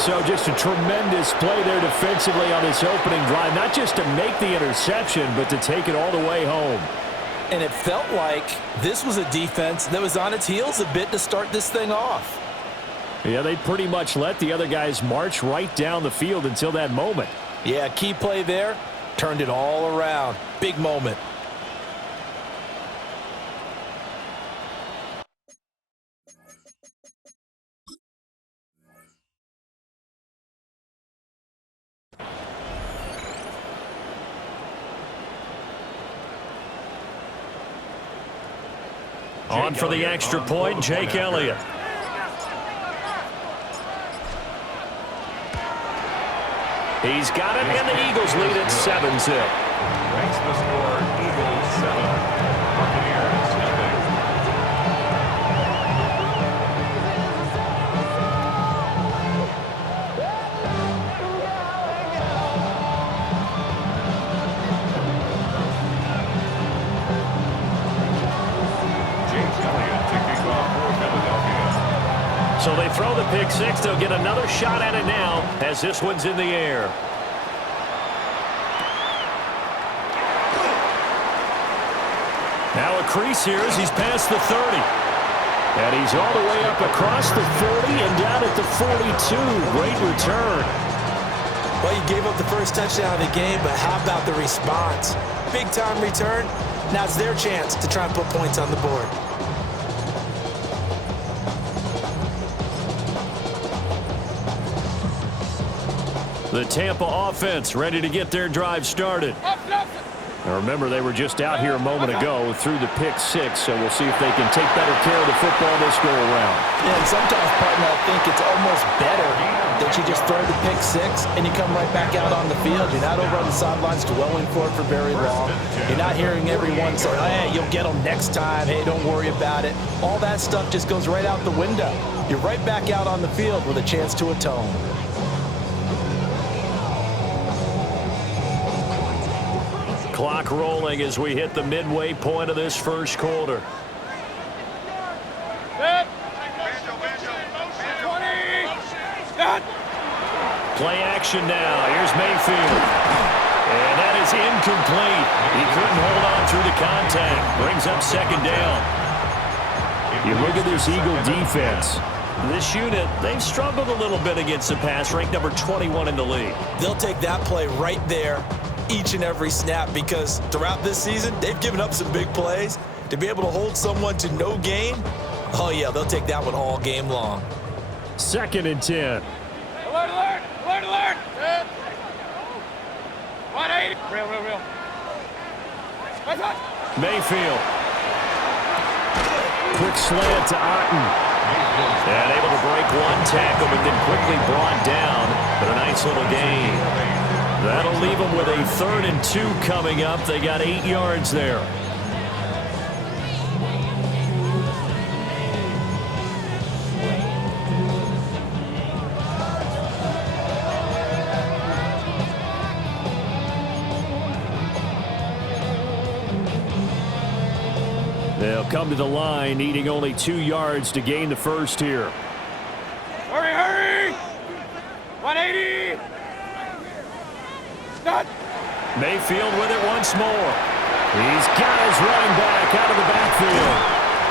So just a tremendous play there defensively on this opening drive. Not just to make the interception, but to take it all the way home. And it felt like this was a defense that was on its heels a bit to start this thing off. Yeah, they pretty much let the other guys march right down the field until that moment. Yeah, key play there. Turned it all around. Big moment. On for the extra point, Jake Elliott. He's got it, and the Eagles lead at 7-0. Makes the score Eagles 7, Buccaneers nothing. Jake Elliott to kick off for Philadelphia. So they throw the pick six. They'll get another shot at it now as this one's in the air. Now a crease here as he's past the 30. And he's all the way up across the 40 and down at the 42. Great return. Well, you gave up the first touchdown of the game, but how about the response? Big-time return. Now it's their chance to try and put points on the board. The Tampa offense ready to get their drive started. Now remember, they were just out here a moment ago through the pick six, so we'll see if they can take better care of the football this go-around. Yeah, and sometimes, partner, I think it's almost better that you just throw the pick six and you come right back out on the field. You're not over on the sidelines dwelling for it for very long. You're not hearing everyone say, hey, you'll get them next time. Hey, don't worry about it. All that stuff just goes right out the window. You're right back out on the field with a chance to atone. Clock rolling as we hit the midway point of this first quarter. Play action now. Here's Mayfield. And that is incomplete. He couldn't hold on through the contact. Brings up second down. You look at this Eagle defense. This unit, they've struggled a little bit against the pass, ranked number 21 in the league. They'll take that play right there each and every snap because throughout this season, they've given up some big plays. To be able to hold someone to no gain, oh, yeah, they'll take that one all game long. 2nd and 10. Alert, alert, alert, alert. 180. Real. Mayfield. Quick slant to Otten. And able to break one tackle, but then quickly brought down. But a nice little gain. That'll leave them with a 3rd and 2 coming up. They got 8 yards there. They'll come to the line, needing only 2 yards to gain the first here. Hurry! 180! Stop! Mayfield with it once more. He's got his running back out of the backfield.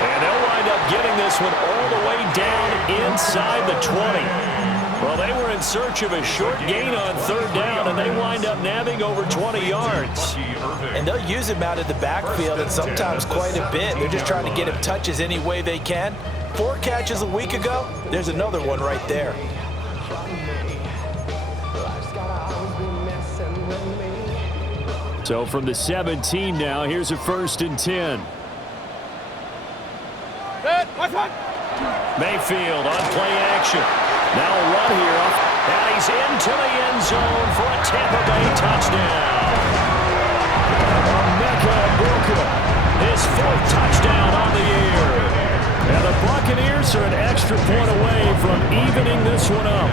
And they'll wind up getting this one all the way down inside the 20. Well, they were in search of a short gain on 3rd down, and they wind up nabbing over 20 yards. And they'll use him out of the backfield, and sometimes quite a bit. They're just trying to get him touches any way they can. 4 catches a week ago, there's another one right there. So from the 17 now, here's a 1st and 10. Mayfield on play action. Now a run here, and he's into the end zone for a Tampa Bay touchdown. His 4th touchdown on the year. And the Buccaneers are an extra point away from evening this one up.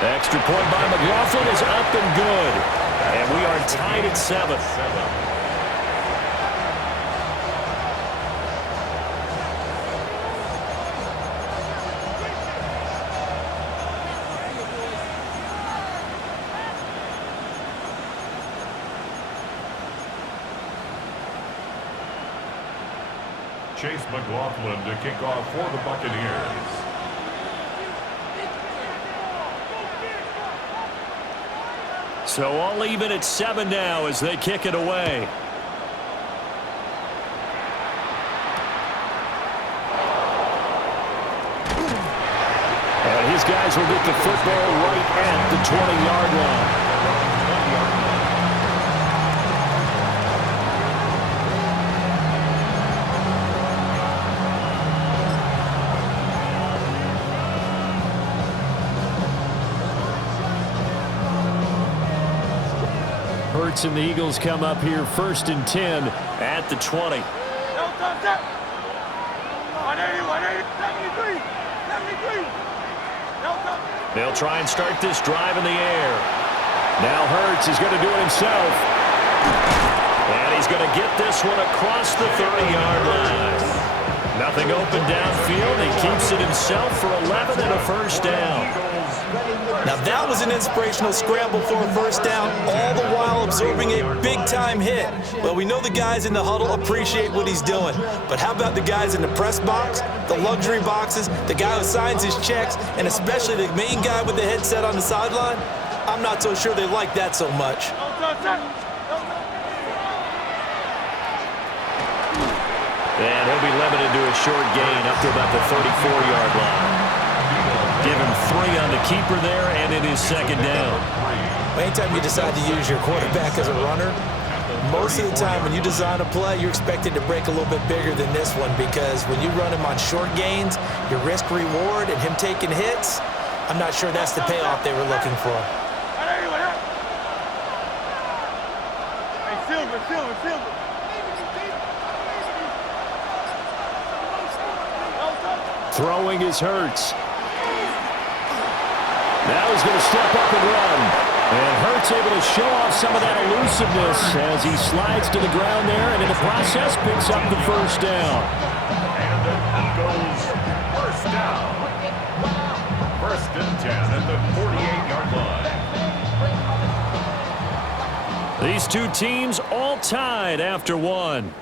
Extra point by McLaughlin is up and good. And we are tied at 7. Chase McLaughlin to kick off for the Buccaneers. So all even at 7 now as they kick it away. And his guys will get the football right at the 20-yard line. Hurts and the Eagles come up here 1st and 10 at the 20. 180, 180, 73, 73. They'll try and start this drive in the air. Now Hurts is going to do it himself. And he's going to get this one across the 30-yard line. Nothing open downfield. He keeps it himself for 11 and a first down. Now that was an inspirational scramble for a first down, all the while absorbing a big-time hit. Well, we know the guys in the huddle appreciate what he's doing. But how about the guys in the press box, the luxury boxes, the guy who signs his checks, and especially the main guy with the headset on the sideline? I'm not so sure they like that so much. And he'll be limited to a short gain up to about the 34-yard line. Give him 3 on the keeper there, and it is 2nd down. Anytime you decide to use your quarterback as a runner, most of the time when you design a play, you're expected to break a little bit bigger than this one, because when you run him on short gains, your risk-reward and him taking hits, I'm not sure that's the payoff they were looking for. Hey, Silver. Throwing is Hurts. Now he's going to step up and run. And Hurts able to show off some of that elusiveness as he slides to the ground there, and in the process picks up the first down. And the Eagles first down. 1st and 10 at the 48-yard line. These two teams all tied after 1.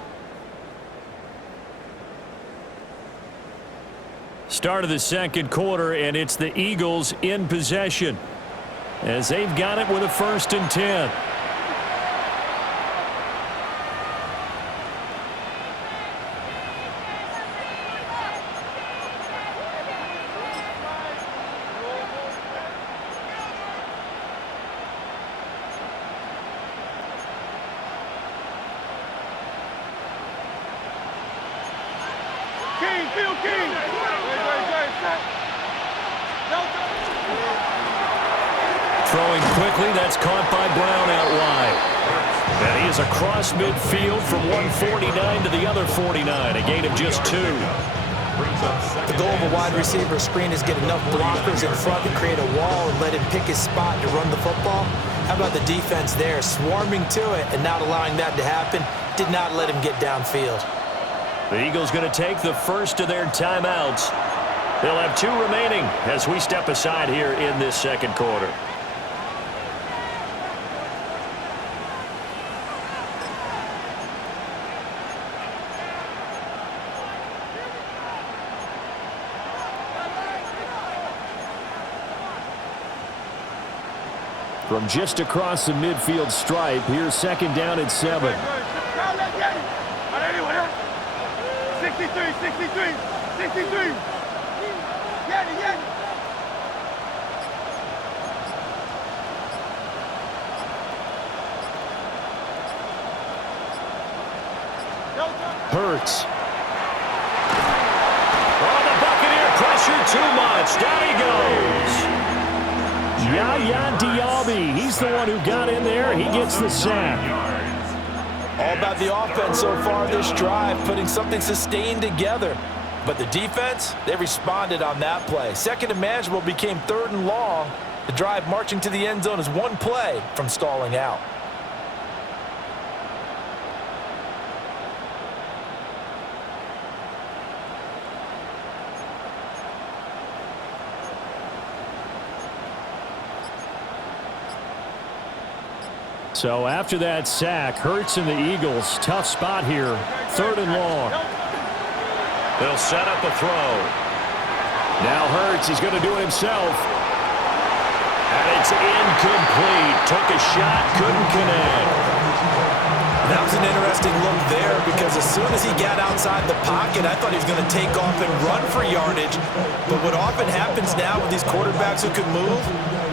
Start of the 2nd quarter, and it's the Eagles in possession as they've got it with a 1st and 10. King. Throwing quickly, that's caught by Brown out wide. And he is across midfield from 149 to the other 49, a gain of just 2. The goal of a wide receiver screen is get enough blockers in front to create a wall and let him pick his spot to run the football. How about the defense there, swarming to it and not allowing that to happen? Did not let him get downfield. The Eagles going to take the first of their timeouts. They'll have 2 remaining as we step aside here in this 2nd quarter. From just across the midfield stripe, here's 2nd down at 7. 63. Hurts. Oh, the Buccaneer pressure too much. Down he goes. Yaya Diaby, he's the one who got in there. He gets the sack. All about the offense so far this drive, putting something sustained together. But the defense, they responded on that play. 2nd and manageable became 3rd and long. The drive marching to the end zone is 1 play from stalling out. So after that sack, Hurts and the Eagles, tough spot here, 3rd and long. They'll set up a throw. Now Hurts, he's going to do it himself. And it's incomplete. Took a shot, couldn't connect. That was an interesting look there because as soon as he got outside the pocket, I thought he was going to take off and run for yardage. But what often happens now with these quarterbacks who can move,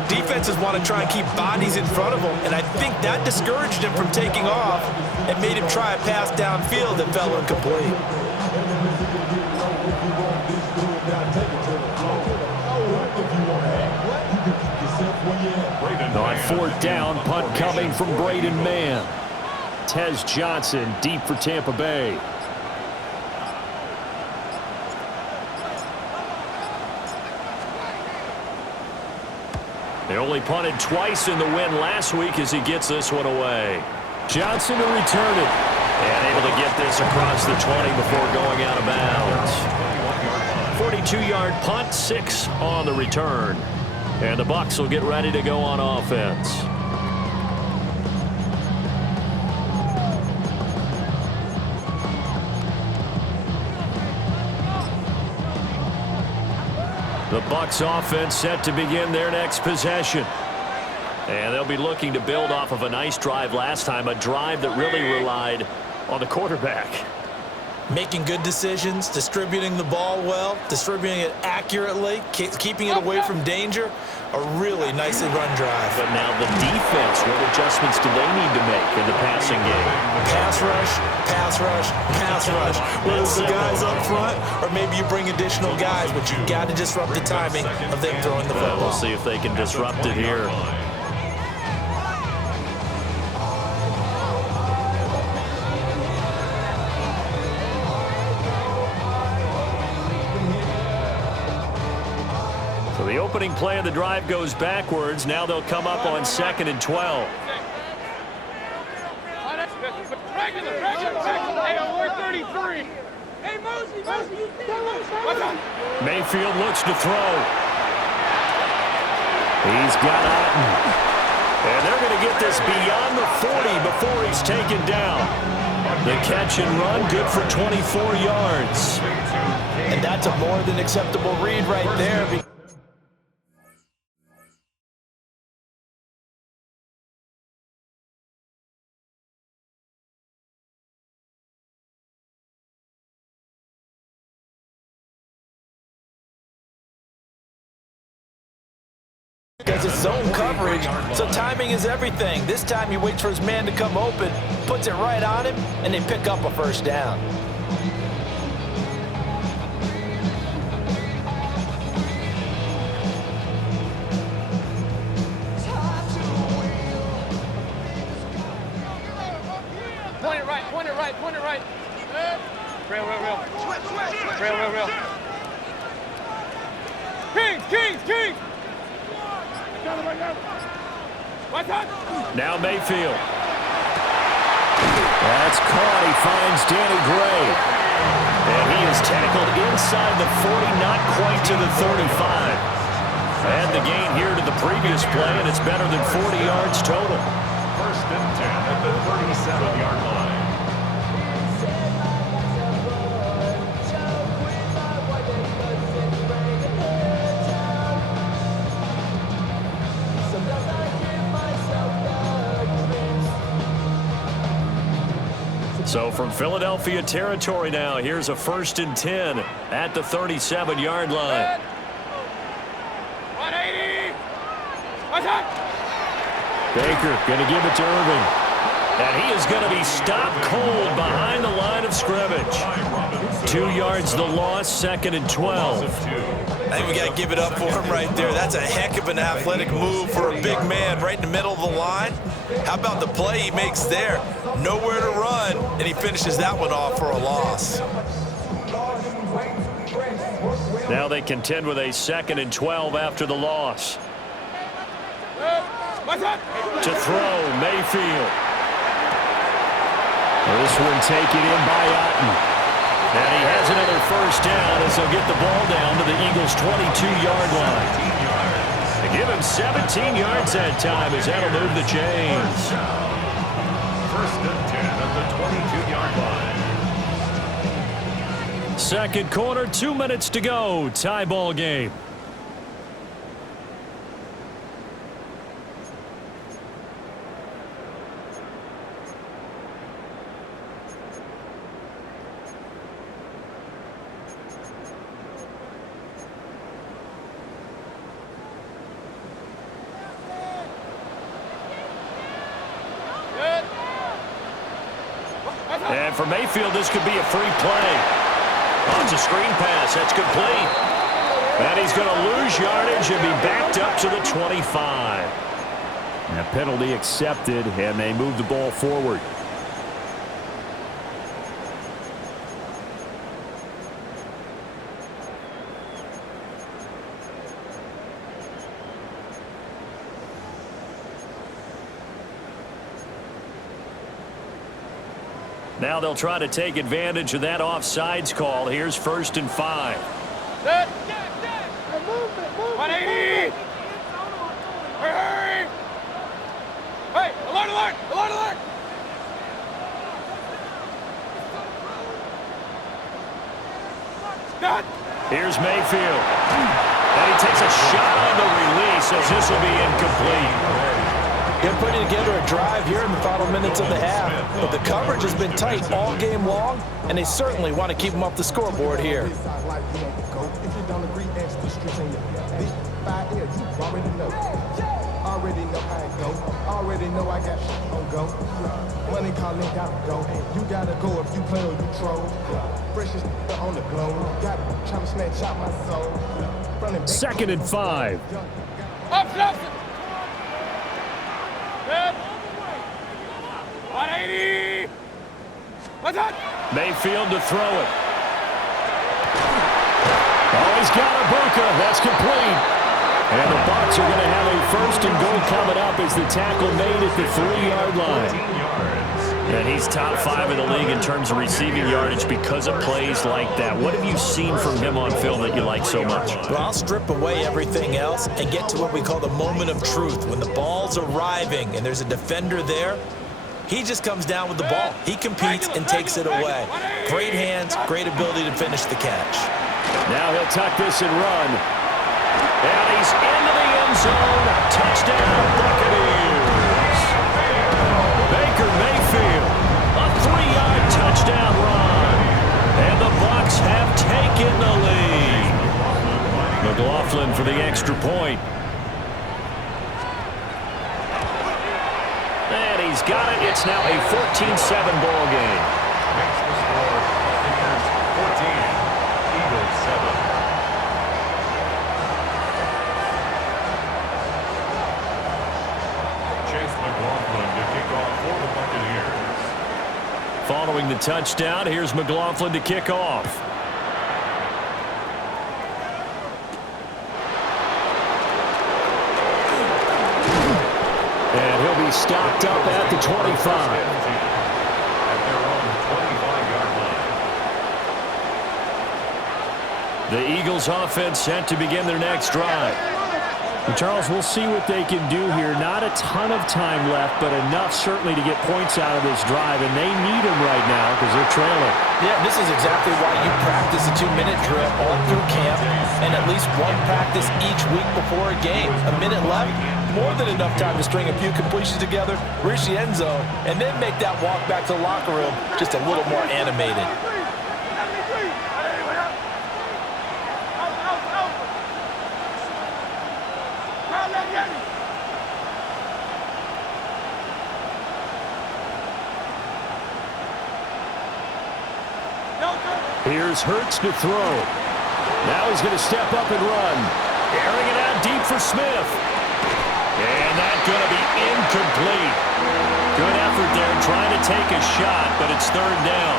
defenses want to try and keep bodies in front of them. And I think that discouraged him from taking off and made him try a pass downfield that fell incomplete. On fourth down, punt coming from Braden Mann. Tez Johnson deep for Tampa Bay. They only punted twice in the win last week as he gets this one away. Johnson to return it. And able to get this across the 20 before going out of bounds. 42-yard punt, 6 on the return. And the Bucs will get ready to go on offense. The Bucs offense set to begin their next possession. And they'll be looking to build off of a nice drive last time, a drive that really relied on the quarterback. Making good decisions, distributing the ball well, distributing it accurately, keeping it away from danger. A really nicely run drive. But now the defense, what adjustments do they need to make in the passing game? Pass rush, pass rush, pass rush. Whether it's the guys up front or maybe you bring additional guys, but you've got to disrupt the timing of them throwing the football. We'll see if they can disrupt it here. The opening play of the drive goes backwards. Now they'll come up on 2nd and 12. Mayfield looks to throw. He's got Otten. And they're going to get this beyond the 40 before he's taken down. The catch and run, good for 24 yards. And that's a more than acceptable read right there. Because it's zone coverage, so timing is everything. This time he waits for his man to come open, puts it right on him, and they pick up a first down. Point it right, point it right, point it right. Real. Real. Kings! Now Mayfield. That's caught. He finds Danny Gray. And he is tackled inside the 40, not quite to the 35. And the gain here to the previous play, and it's better than 40 yards total. 1st and 10 at the 37-yard line. So from Philadelphia territory now, here's a 1st and 10 at the 37-yard line. 180. Baker going to give it to Irving. And he is going to be stopped cold behind the line of scrimmage. 2 yards the loss, 2nd and 12. I think we got to give it up for him right there. That's a heck of an athletic move for a big man right in the middle of the line. How about the play he makes there? Nowhere to run, and he finishes that one off for a loss. Now they contend with a 2nd and 12 after the loss. To throw, Mayfield. This one taken in by Otten. And he has another first down as they'll get the ball down to the Eagles' 22-yard line. They give him 17 yards that time as that'll move the chains. 1st and 10 at the 22-yard line. Second quarter, 2 minutes to go. Tie ball game. And for Mayfield, this could be a free play. Oh, it's a screen pass. That's complete. And he's going to lose yardage and be backed up to the 25. And a penalty accepted, and they move the ball forward. Now they'll try to take advantage of that offsides call. Here's 1st and 5. Set. 180. Hurry. Hey, alert, alert, alert, alert. Done. Here's Mayfield. And he takes a shot on the release as this will be incomplete. They're putting together a drive here in the final minutes of the half, but the coverage has been tight all game long, and they certainly want to keep them off the scoreboard here. Already know how it go. Already know I got on go. Money calling, gotta go. You gotta go if you play or you troll. Freshest on the globe. Got trying to snatch out my soul. 2nd and 5. Up. 180. What's that? Mayfield to throw it. Oh, he's got Ibuka. That's complete. And the Bucs are going to have a 1st and goal coming up as the tackle made at the 3-yard line. And he's top 5 in the league in terms of receiving yardage because of plays like that. What have you seen from him on film that you like so much? Well, I'll strip away everything else and get to what we call the moment of truth. When the ball's arriving and there's a defender there, he just comes down with the ball. He competes and takes it away. Great hands, great ability to finish the catch. Now he'll tuck this and run. And he's into the end zone. Touchdown, Buccaneers. Baker Mayfield, a 3-yard touchdown run. And the Bucs have taken the lead. McLaughlin for the extra point. And he's got it. It's now a 14-7 ball game. Makes the score. Bears 14, Eagles 7. McLaughlin to kick off for the Buccaneers. Following the touchdown, here's McLaughlin to kick off. And he'll be stopped up at the 25. At their own 25-yard line. The Eagles offense set to begin their next drive. And Charles, we'll see what they can do here. Not a ton of time left, but enough certainly to get points out of this drive, and they need them right now because they're trailing. Yeah, this is exactly why you practice a 2-minute drill all through camp and at least one practice each week before a game. A minute left, more than enough time to string a few completions together, reach the end zone, and then make that walk back to the locker room just a little more animated. Here's Hurts to throw. Now he's going to step up and run. Airing it out deep for Smith. And that's going to be incomplete. Good effort there trying to take a shot, but it's 3rd down.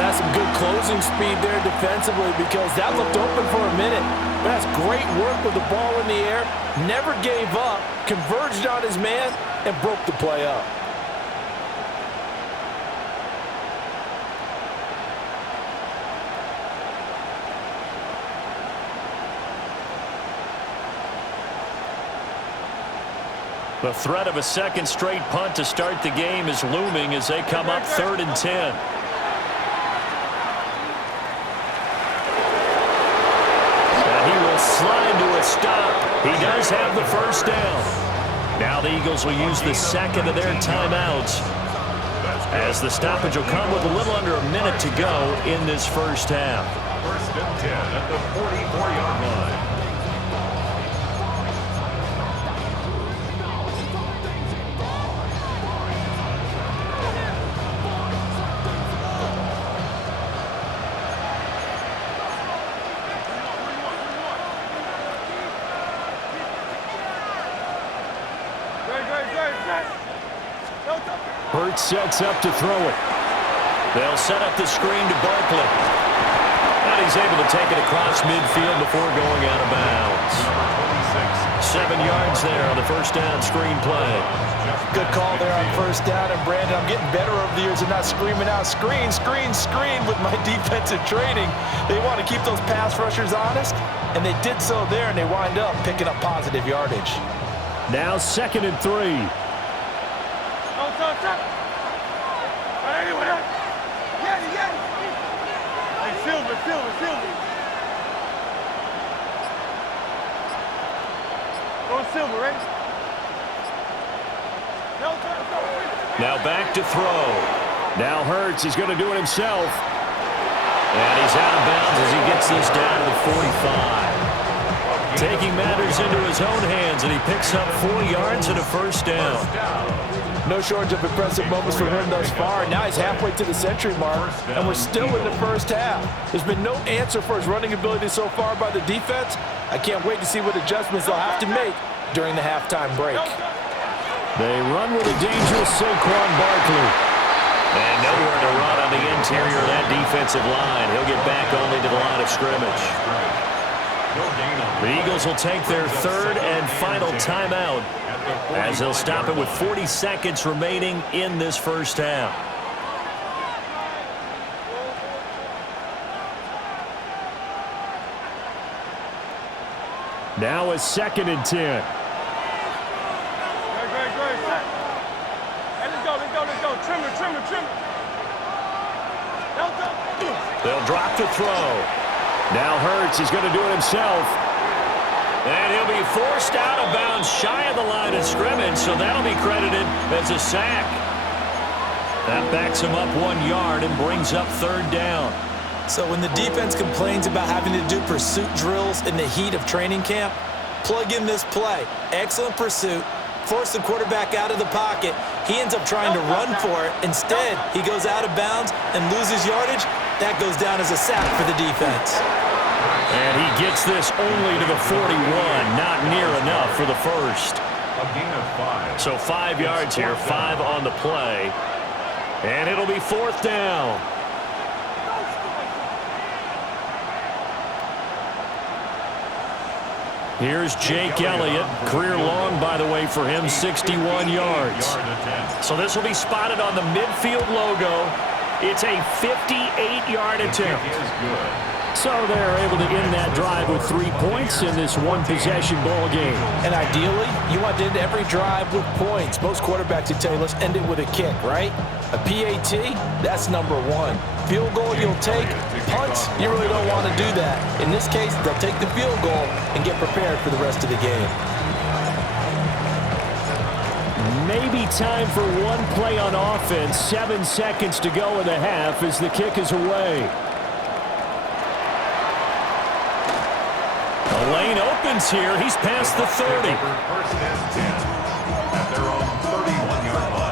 That's some good closing speed there defensively because that looked open for a minute. But that's great work with the ball in the air. Never gave up, converged on his man, and broke the play up. The threat of a second straight punt to start the game is looming as they come up 3rd and 10. He does have the first down. Now the Eagles will use the second of their timeouts, as the stoppage will come with a little under a minute to go in this first half. First and 10 at the 44-yard line. Hurts sets up to throw it. They'll set up the screen to Barkley. And he's able to take it across midfield before going out of bounds. 7 yards there on the first down screen play. Good call there on first down. And, Brandon, I'm getting better over the years and not screaming out, screen, screen, screen with my defensive training. They want to keep those pass rushers honest, and they did so there, and they wind up picking up positive yardage. Now 2nd and 3. Silver, ready? Now back to throw. Now Hurts is going to do it himself. And he's out of bounds as he gets this down to the 45. Taking matters into his own hands, and he picks up 4 yards and a first down. No shortage of impressive moments from him thus far. Now he's halfway to the century mark, and we're still in the first half. There's been no answer for his running ability so far by the defense. I can't wait to see what adjustments they'll have to make during the halftime break. They run with a dangerous Saquon Barkley. And nowhere to run on the interior of that defensive line. He'll get back only to the line of scrimmage. The Eagles will take their 3rd and final timeout, as they'll stop it with 40 seconds remaining in this first half. Now a 2nd and 10. Great. Hey, let's go. Trim it. They'll drop to throw. Now Hurts is going to do it himself. And he'll be forced out of bounds shy of the line of scrimmage, so that'll be credited as a sack. That backs him up 1 yard and brings up 3rd down. So when the defense complains about having to do pursuit drills in the heat of training camp, plug in this play. Excellent pursuit. Force the quarterback out of the pocket. He ends up trying to run for it. Instead, he goes out of bounds and loses yardage. That goes down as a sack for the defense. And he gets this only to the 41. Not near enough for the first. A gain of 5. So 5 yards here, 5 on the play. And it'll be 4th down. Here's Jake Elliott. Career long, by the way, for him, 61 yards. So this will be spotted on the midfield logo. It's a 58-yard attempt. So they're able to end that drive with 3 points in this one-possession ball game. And ideally, you want to end every drive with points. Most quarterbacks would tell you, let's end it with a kick, right? A PAT, that's number 1. Field goal you'll take. Punts, you really don't want to do that. In this case, they'll take the field goal and get prepared for the rest of the game. Maybe time for one play on offense. 7 seconds to go in the half as the kick is away. The lane opens here. He's past the 30. First and 10 at their own 31-yard line.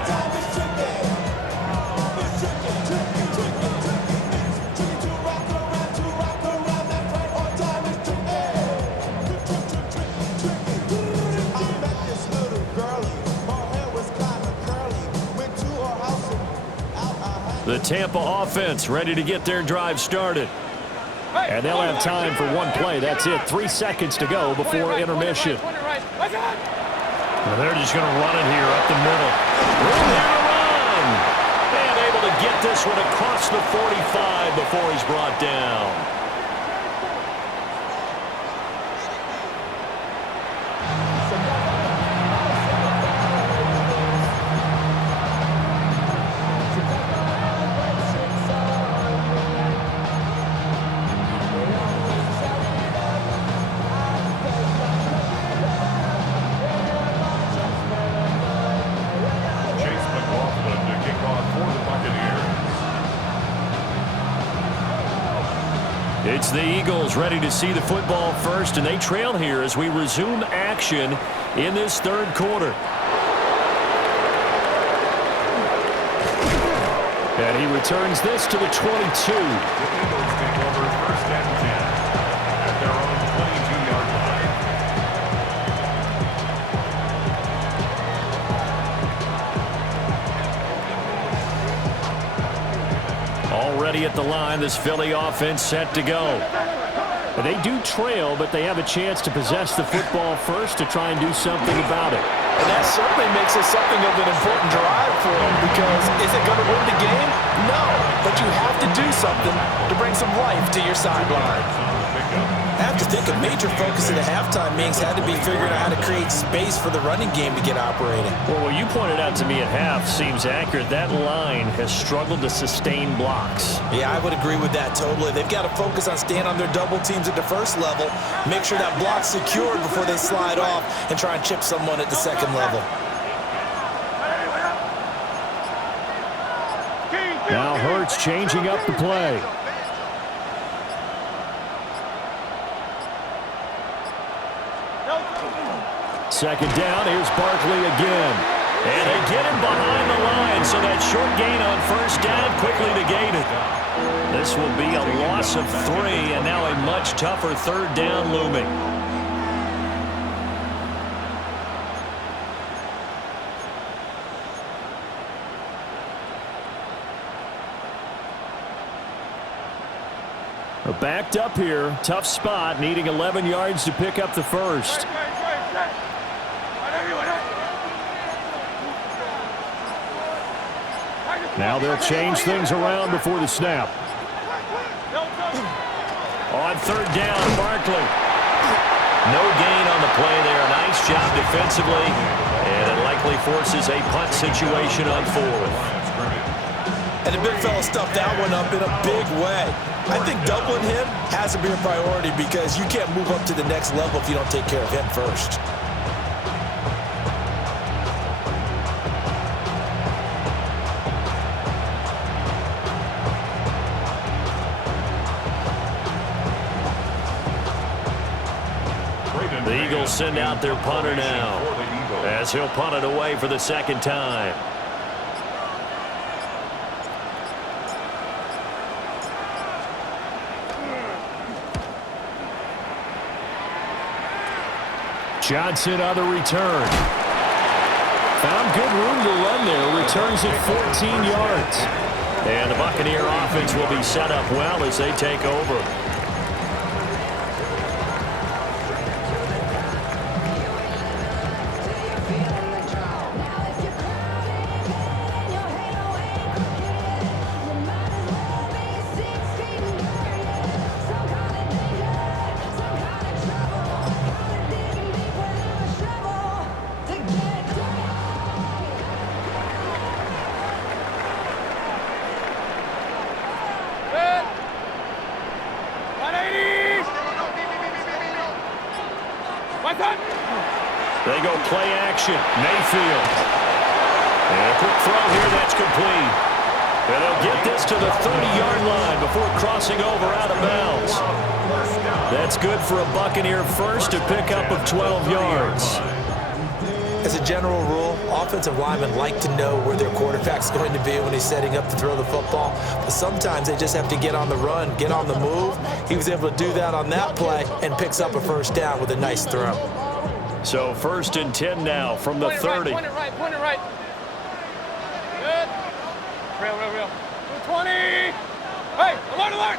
The Tampa offense ready to get their drive started. And they'll have time for one play. That's it. 3 seconds to go before intermission. And they're just going to run it here up the middle. Room here to run. And able to get this one across the 45 before he's brought down. It's the Eagles ready to see the football first, and they trail here as we resume action in this third quarter. And he returns this to the 22. The Eagles take over first and 10 at their own 22-yard line. Already at the line, this Philly offense set to go. They do trail, but they have a chance to possess the football first to try and do something about it. And that certainly makes it something of an important drive for them, because is it going to win the game? No, but you have to do something to bring some life to your sideline. I have to think a major focus in the halftime meetings had to be figuring out how to create space for the running game to get operating. Well, what you pointed out to me at half seems accurate. That line has struggled to sustain blocks. Yeah, I would agree with that totally. They've got to focus on staying on their double teams at the first level, make sure that block's secured before they slide off, and try and chip someone at the second level. Now Hurts changing up the play. Second down, here's Barkley again. And they get him behind the line, so that short gain on first down quickly negated. This will be a loss of 3, and now a much tougher third down looming. Backed up here, tough spot, needing 11 yards to pick up the first. Now they'll change things around before the snap. On third down, Barkley. No gain on the play there. Nice job defensively, and it likely forces a punt situation on fourth. And the big fella stuffed that one up in a big way. I think doubling him has to be a priority, because you can't move up to the next level if you don't take care of him first. The Eagles send out their punter now, as he'll punt it away for the second time. Johnson on the return. Found good room to run there. Returns it 14 yards. And the Buccaneer offense will be set up well as they take over. They go play action. Mayfield. And a quick throw here that's complete. And they'll get this to the 30-yard line before crossing over out of bounds. That's good for a Buccaneer first, to pick up of 12 yards. As a general rule, offensive linemen like to know where their quarterback's going to be when he's setting up to throw the football. But sometimes they just have to get on the run, get on the move. He was able to do that on that play and picks up a first down with a nice throw. So first and 10 now from the 30. Point it right. Good. Real. 20. Hey, alert.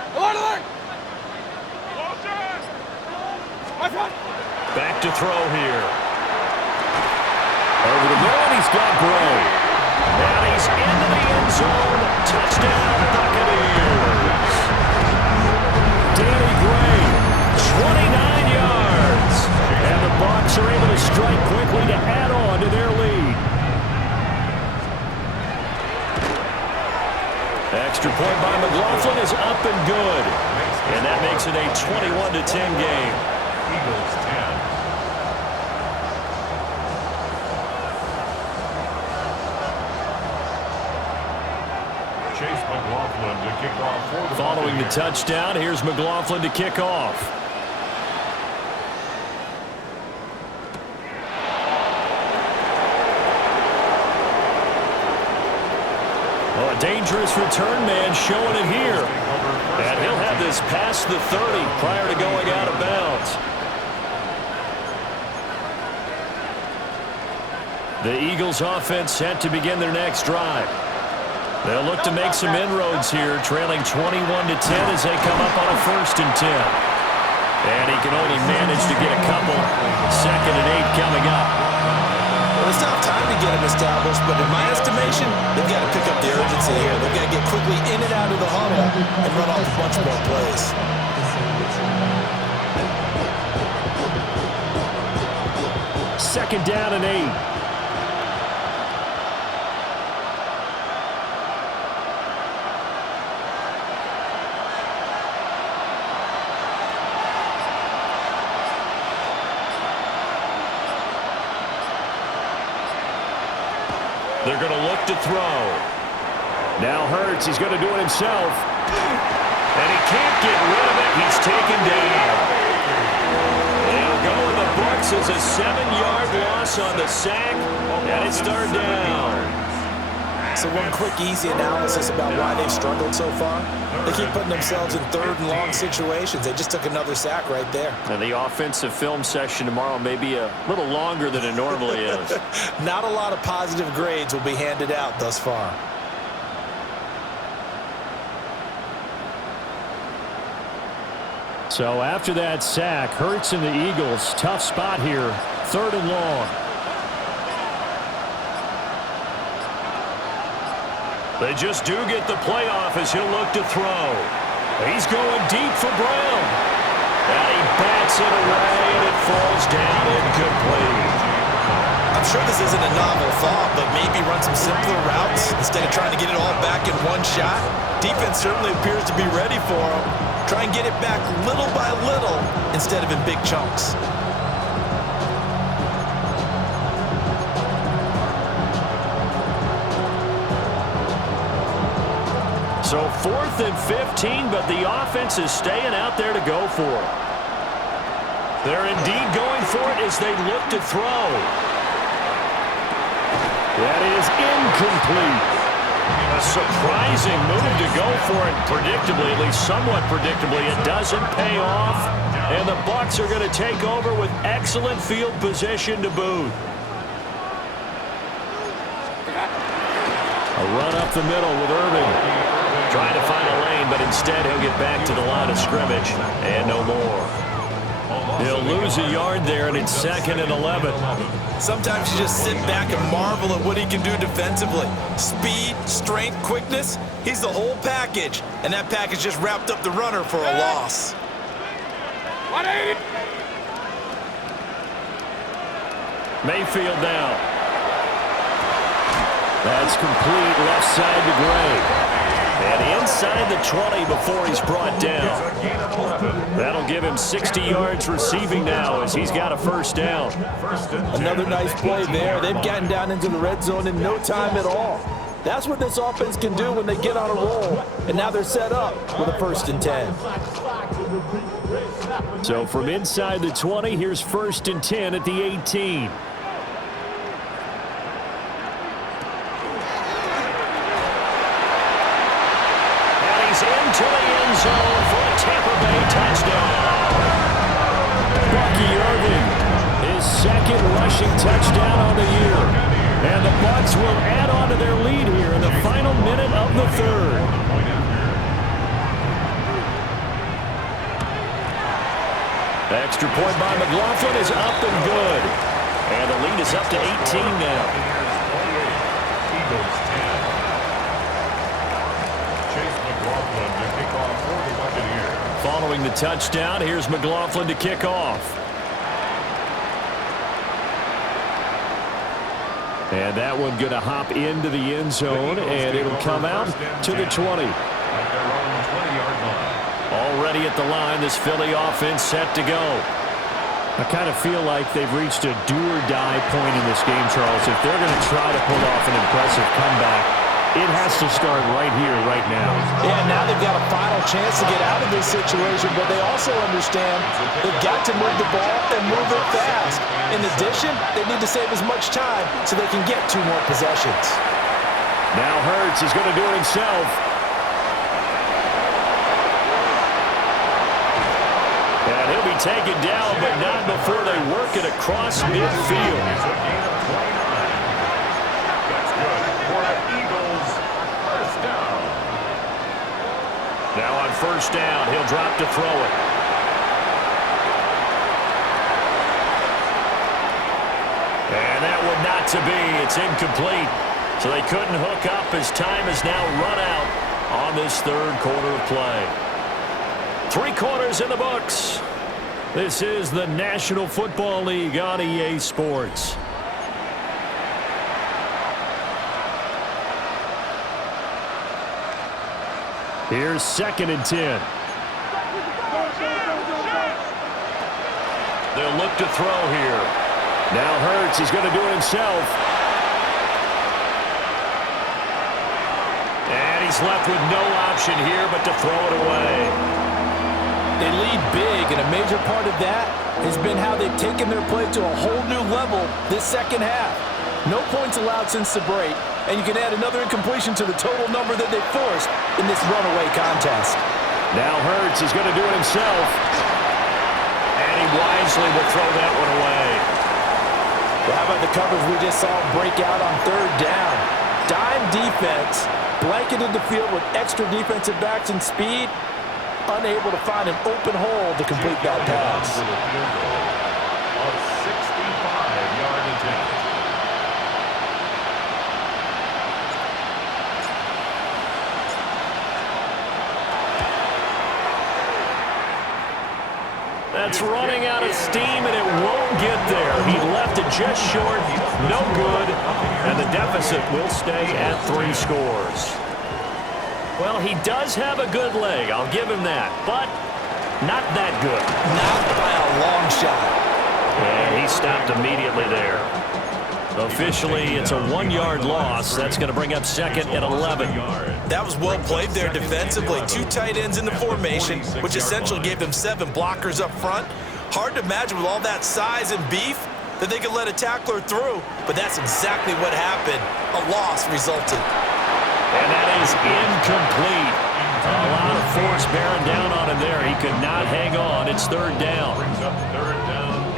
Back to throw here. Over the middle, and he's got Gray. And he's into the end zone. Touchdown, Buccaneers. Danny Gray, 29 yards. And the Bucs are able to strike quickly to add on to their lead. Extra point by McLaughlin is up and good. And that makes it a 21-10 game. Eagles 10. Chase McLaughlin to kick off for the Following Following the touchdown, here's McLaughlin to kick off. Oh, a dangerous return man showing it here. And he'll have this past the 30 prior to going out of bounds. The Eagles offense set to begin their next drive. They'll look to make some inroads here, trailing 21-10 as they come up on a 1st and 10. And he can only manage to get a couple. 2nd and 8 coming up. Well, it's not time to get them established, but in my estimation, they've got to pick up the urgency here. They've got to get quickly in and out of the huddle and run off a bunch more plays. Second down and 8. They're going to look to throw. Now Hurts, he's going to do it himself. And he can't get rid of it. He's taken down. They'll go in the books as a 7-yard loss on the sack. And it's 3rd down. So one quick, easy analysis about why they've struggled so far. They keep putting themselves in 3rd and long situations. They just took another sack right there. And the offensive film session tomorrow may be a little longer than it normally is. Not a lot of positive grades will be handed out thus far. So after that sack, Hurts and the Eagles, tough spot here, 3rd and long. They just do get the playoff as he'll look to throw. He's going deep for Brown. And he bats it away, and it falls down incomplete. I'm sure this isn't a novel thought, but maybe run some simpler routes instead of trying to get it all back in one shot. Defense certainly appears to be ready for him. Try and get it back little by little instead of in big chunks. So 4th and 15, but the offense is staying out there to go for it. They're indeed going for it as they look to throw. That is incomplete. A surprising move to go for it predictably, at least somewhat predictably. It doesn't pay off, and the Bucs are going to take over with excellent field position to boot. A run up the middle with Irving. Trying to find a lane, but instead he'll get back to the line of scrimmage, and no more. He'll lose a yard there, and it's 2nd and 11. Sometimes you just sit back and marvel at what he can do defensively. Speed, strength, quickness, he's the whole package. And that package just wrapped up the runner for a loss. Mayfield down. That's complete left side to Gray. And inside the 20 before he's brought down. That'll give him 60 yards receiving now as he's got a 1st down. Another nice play there. They've gotten down into the red zone in no time at all. That's what this offense can do when they get on a roll. And now they're set up with a 1st and 10. So from inside the 20, here's 1st and 10 at the 18. Into the end zone for a Tampa Bay touchdown. Bucky Irving, his 2nd rushing touchdown on the year. And the Bucs will add on to their lead here in the final minute of the 3rd. Extra point by McLaughlin is up and good. And the lead is up to 18 now. Eagles 10. Following the touchdown, here's McLaughlin to kick off. And that one going to hop into the end zone, and it'll come out to the 20. Already at the line, this Philly offense set to go. I kind of feel like they've reached a do-or-die point in this game, Charles. If they're going to try to pull off an impressive comeback, It has to start right here, right now. Yeah, now they've got a final chance to get out of this situation, but they also understand they've got to move the ball and move it fast. In addition, they need to save as much time so they can get 2 more possessions. Now Hurts is going to do it himself. And he'll be taken down, but not before they work it across midfield. That's good for the Eagles. First down. Now on first down, he'll drop to throw it. And that would not to be. It's incomplete. So they couldn't hook up as time is now run out on this third quarter of play. 3 quarters in the books. This is the National Football League on EA Sports. Here's 2nd and 10. They'll look to throw here. Now Hurts is going to do it himself. And he's left with no option here but to throw it away. They lead big, and a major part of that has been how they've taken their play to a whole new level this second half. No points allowed since the break, and you can add another incompletion to the total number that they forced in this runaway contest. Now Hurts is going to do it himself. And he wisely will throw that one away. Well, how about the coverage we just saw break out on 3rd down? Dime defense, blanketed the field with extra defensive backs and speed, unable to find an open hole to complete that pass. A 65-yard attempt. That's running out of steam, and it won't get there. He left it just short, no good, and the deficit will stay at 3 scores. Well, he does have a good leg, I'll give him that, but not that good. Not by a long shot. And he stopped immediately there. Officially, it's a 1-yard loss. That's going to bring up 2nd and 11. That was well played there defensively. 2 tight ends in the formation, which essentially gave them 7 blockers up front. Hard to imagine with all that size and beef that they could let a tackler through, but that's exactly what happened. A loss resulted. And that is incomplete. A lot of force bearing down on him there. He could not hang on. It's 3rd down.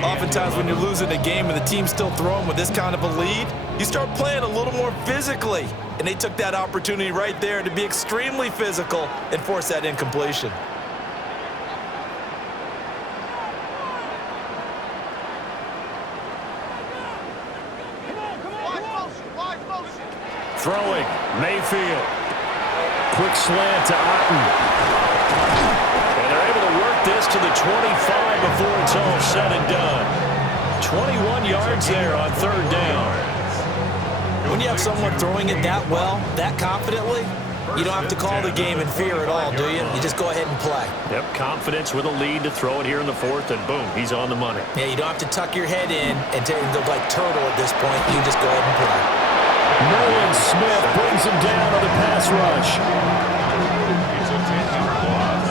Oftentimes when you're losing a game and the team's still throwing with this kind of a lead, you start playing a little more physically. And they took that opportunity right there to be extremely physical and force that incompletion. Throwing, Mayfield. Quick slant to Otten. And they're able to work this to the 25 before it's all said and done. 21 yards there on 3rd down. When you have someone throwing it that well, that confidently, you don't have to call the game in fear at all, do you? You just go ahead and play. Yep, confidence with a lead to throw it here in the 4th, and boom, he's on the money. Yeah, you don't have to tuck your head in and look like turtle at this point. You can just go ahead and play. Nolan Smith brings him down on the pass rush. It's a 10-yard loss.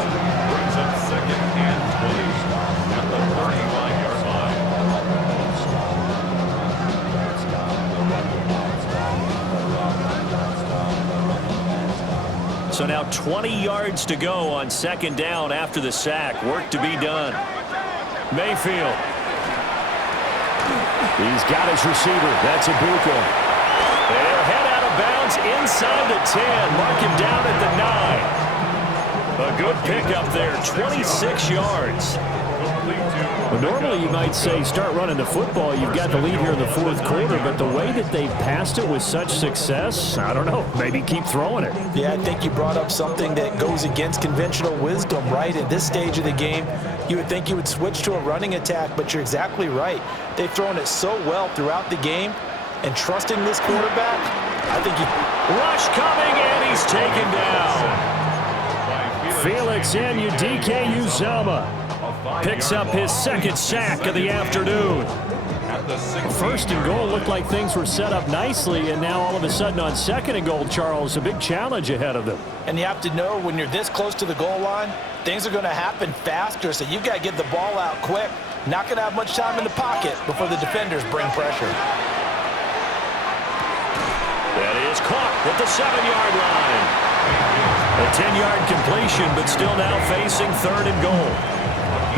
Brings up 2nd and 20 at the 35-yard line. So now 20 yards to go on 2nd down after the sack. Work to be done. Mayfield. He's got his receiver. That's Ibuka. They'll head out of bounds inside the 10. Mark him down at the 9. A good pickup there, 26 yards. Well, normally you might say start running the football. You've got the lead here in the 4th quarter, but the way that they've passed it with such success, I don't know, maybe keep throwing it. Yeah, I think you brought up something that goes against conventional wisdom, right? At this stage of the game, you would think you would switch to a running attack, but you're exactly right. They've thrown it so well throughout the game, and trusting this quarterback, I think you... Rush coming, and he's taken down. Felix Anudike Uzomah picks up his 2nd sack of the afternoon. the 16. First and goal looked like things were set up nicely, and now all of a sudden on second and goal, Charles, a big challenge ahead of them. And you have to know when you're this close to the goal line, things are going to happen faster, so you've got to get the ball out quick. Not going to have much time in the pocket before the defenders bring pressure. That is caught at the 7-yard line. A 10-yard completion, but still now facing third and goal.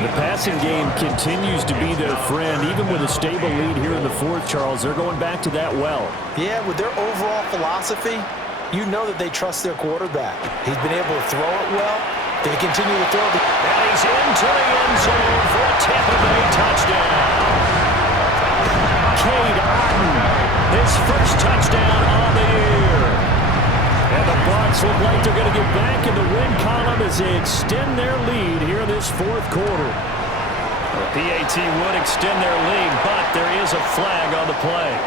The passing game continues to be their friend. Even with a stable lead here in the fourth, Charles, they're going back to that well. Yeah, with their overall philosophy, you know that they trust their quarterback. He's been able to throw it well. They continue to throw the... And he's into the end zone for a Tampa Bay touchdown. Cade Otton, his first touchdown on the year. And the Bucs look like they're going to get back in the win column as they extend their lead here in this fourth quarter. The PAT would extend their lead, but there is a flag on the play.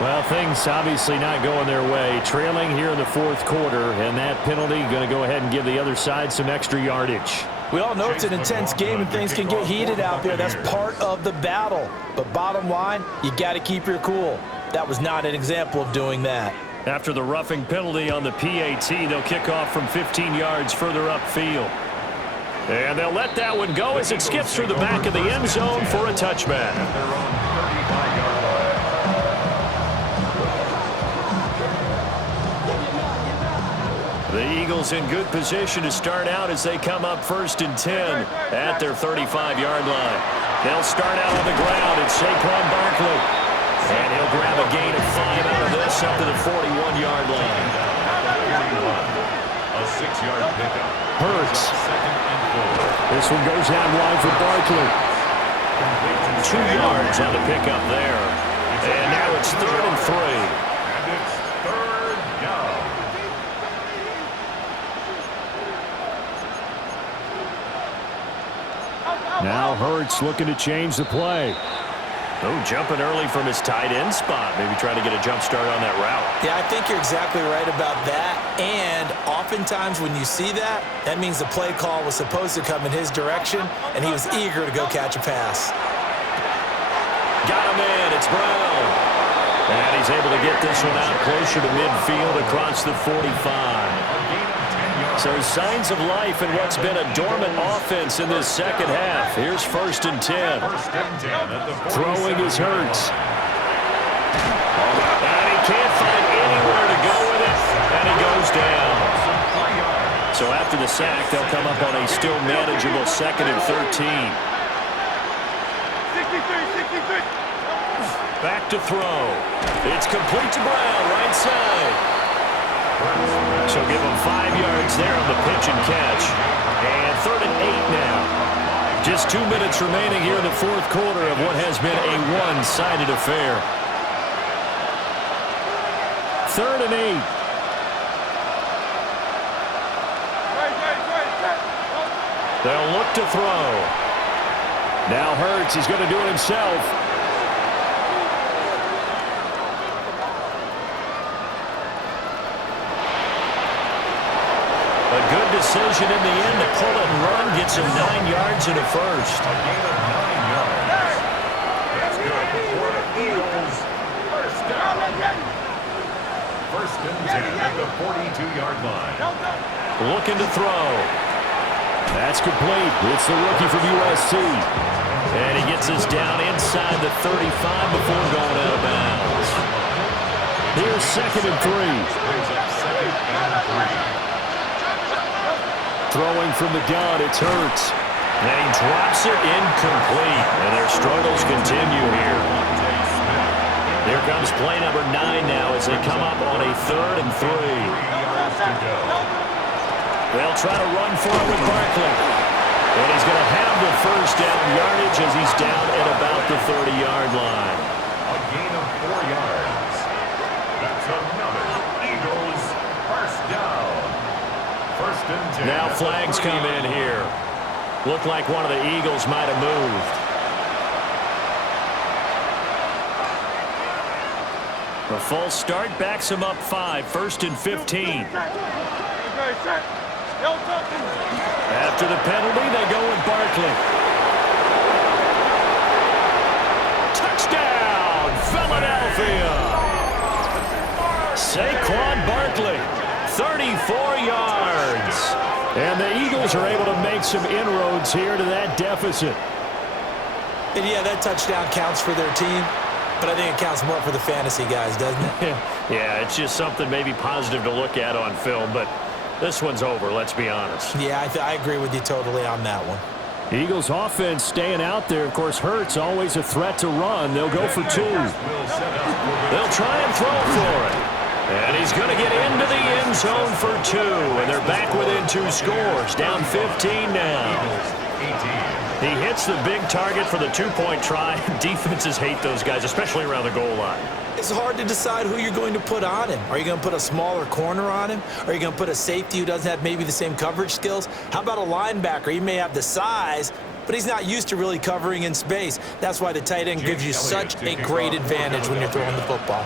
Well, things obviously not going their way. Trailing here in the fourth quarter, and that penalty going to go ahead and give the other side some extra yardage. We all know it's an intense game and things can get heated out there. That's part of the battle. But bottom line, you got to keep your cool. That was not an example of doing that. After the roughing penalty on the PAT, they'll kick off from 15 yards further upfield. And they'll let that one go as it skips through the back of the end zone for a touchback. The Eagles in good position to start out as they come up 1st and 10 at their 35-yard line. They'll start out on the ground. It's Saquon Barkley. And he'll grab a gain of 5 out of this up to the 41-yard line. A 6-yard pickup. Hurts. Second and 4. This one goes out wide for Barkley. 2 yards on the pickup there. And now it's 3rd and 3. And it's 3rd down. Now Hurts looking to change the play. Oh, jumping early from his tight end spot. Maybe trying to get a jump start on that route. Yeah, I think you're exactly right about that. And oftentimes when you see that, that means the play call was supposed to come in his direction, and he was eager to go catch a pass. Got him in. It's Brown. And he's able to get this one out closer to midfield across the 45. So signs of life in what's been a dormant offense in this second half. Here's 1st and 10. Throwing is Hurts. And he can't find anywhere to go with it. And he goes down. So after the sack, they'll come up on a still manageable 2nd and 13. Back to throw. It's complete to Brown, right side. So give him 5 yards there on the pitch and catch. And 3rd and 8 now. Just 2 minutes remaining here in the fourth quarter of what has been a one-sided affair. 3rd and 8. They'll look to throw. Now Hurts, he's going to do it himself. A good decision in the end to pull it and run, gets him 9 yards and a first. A gain of 9 yards. That's good for the Eagles. First down. 1st and 10 at the 42-yard line. Looking to throw. That's complete. It's the rookie from USC. And he gets us down inside the 35 before going out of bounds. Here's 2nd and 3. Brings up 2nd and 3. Throwing from the gun, it's Hurts. And he drops it incomplete. And their struggles continue here. Here comes play number 9 now as they come up on a 3rd and 3. They'll try to run for it with Barkley. And he's going to have the first down yardage as he's down at about the 30-yard line. A gain of 4 yards. That's another Eagles first down. 1st and 10. Now flags come in here. Looked like one of the Eagles might have moved. A false start backs him up 5, 1st and 15. After the penalty, they go with Barkley. Touchdown! 34 yards. And the Eagles are able to make some inroads here to that deficit. And yeah, that touchdown counts for their team, but I think it counts more for the fantasy guys, doesn't it? Yeah, it's just something maybe positive to look at on film, but this one's over, let's be honest. Yeah, I agree with you totally on that one. Eagles offense staying out there. Of course, Hurts always a threat to run. They'll go for 2. They'll try and throw for it. And he's going to get into the end zone for 2. And they're back within 2 scores. Down 15 now. He hits the big target for the 2-point try. Defenses hate those guys, especially around the goal line. It's hard to decide who you're going to put on him. Are you going to put a smaller corner on him? Are you going to put a safety who doesn't have maybe the same coverage skills? How about a linebacker? He may have the size, but he's not used to really covering in space. That's why the tight end gives you such a great advantage when you're throwing the football.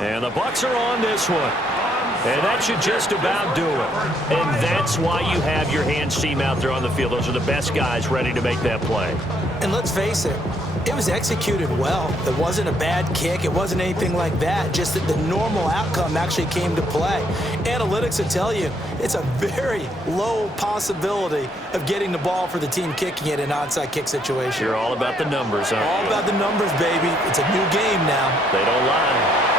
And the Bucs are on this one. And that should just about do it. And that's why you have your hands team out there on the field. Those are the best guys ready to make that play. And let's face it, it was executed well. It wasn't a bad kick. It wasn't anything like that. Just that the normal outcome actually came to play. Analytics will tell you it's a very low possibility of getting the ball for the team kicking it in an onside kick situation. You're all about the numbers, aren't you? All about the numbers, baby. It's a new game now. They don't lie.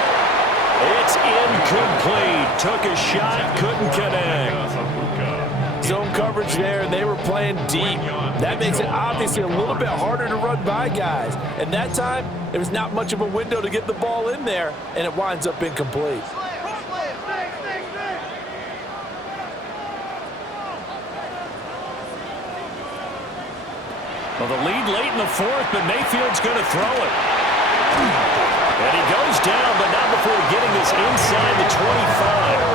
It's incomplete. Took a shot, couldn't connect. Zone coverage there, and they were playing deep. That makes it obviously a little bit harder to run by guys. And that time, there was not much of a window to get the ball in there, and it winds up incomplete. Well, the lead late in the 4th, but Mayfield's going to throw it. And he goes down, but not before getting this inside the 25.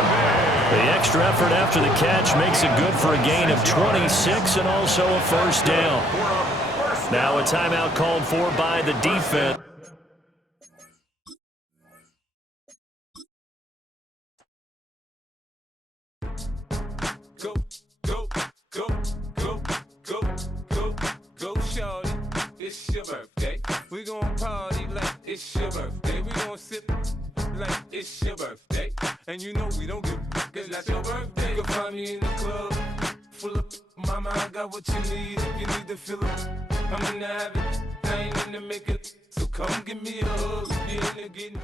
The extra effort after the catch makes it good for a gain of 26 and also a first down. Now a timeout called for by the defense. Go, go, go, go, go, go, go, shorty. It's your birthday. We gon' party like it's your birthday. We gon' sip like it's your birthday. And you know we don't give a cause that's your birthday. You can find me in the club, full of mama, I got what you need if you need to fill up. I'm in the habit, I ain't in the makeup. So come give me a hug, get in the getting.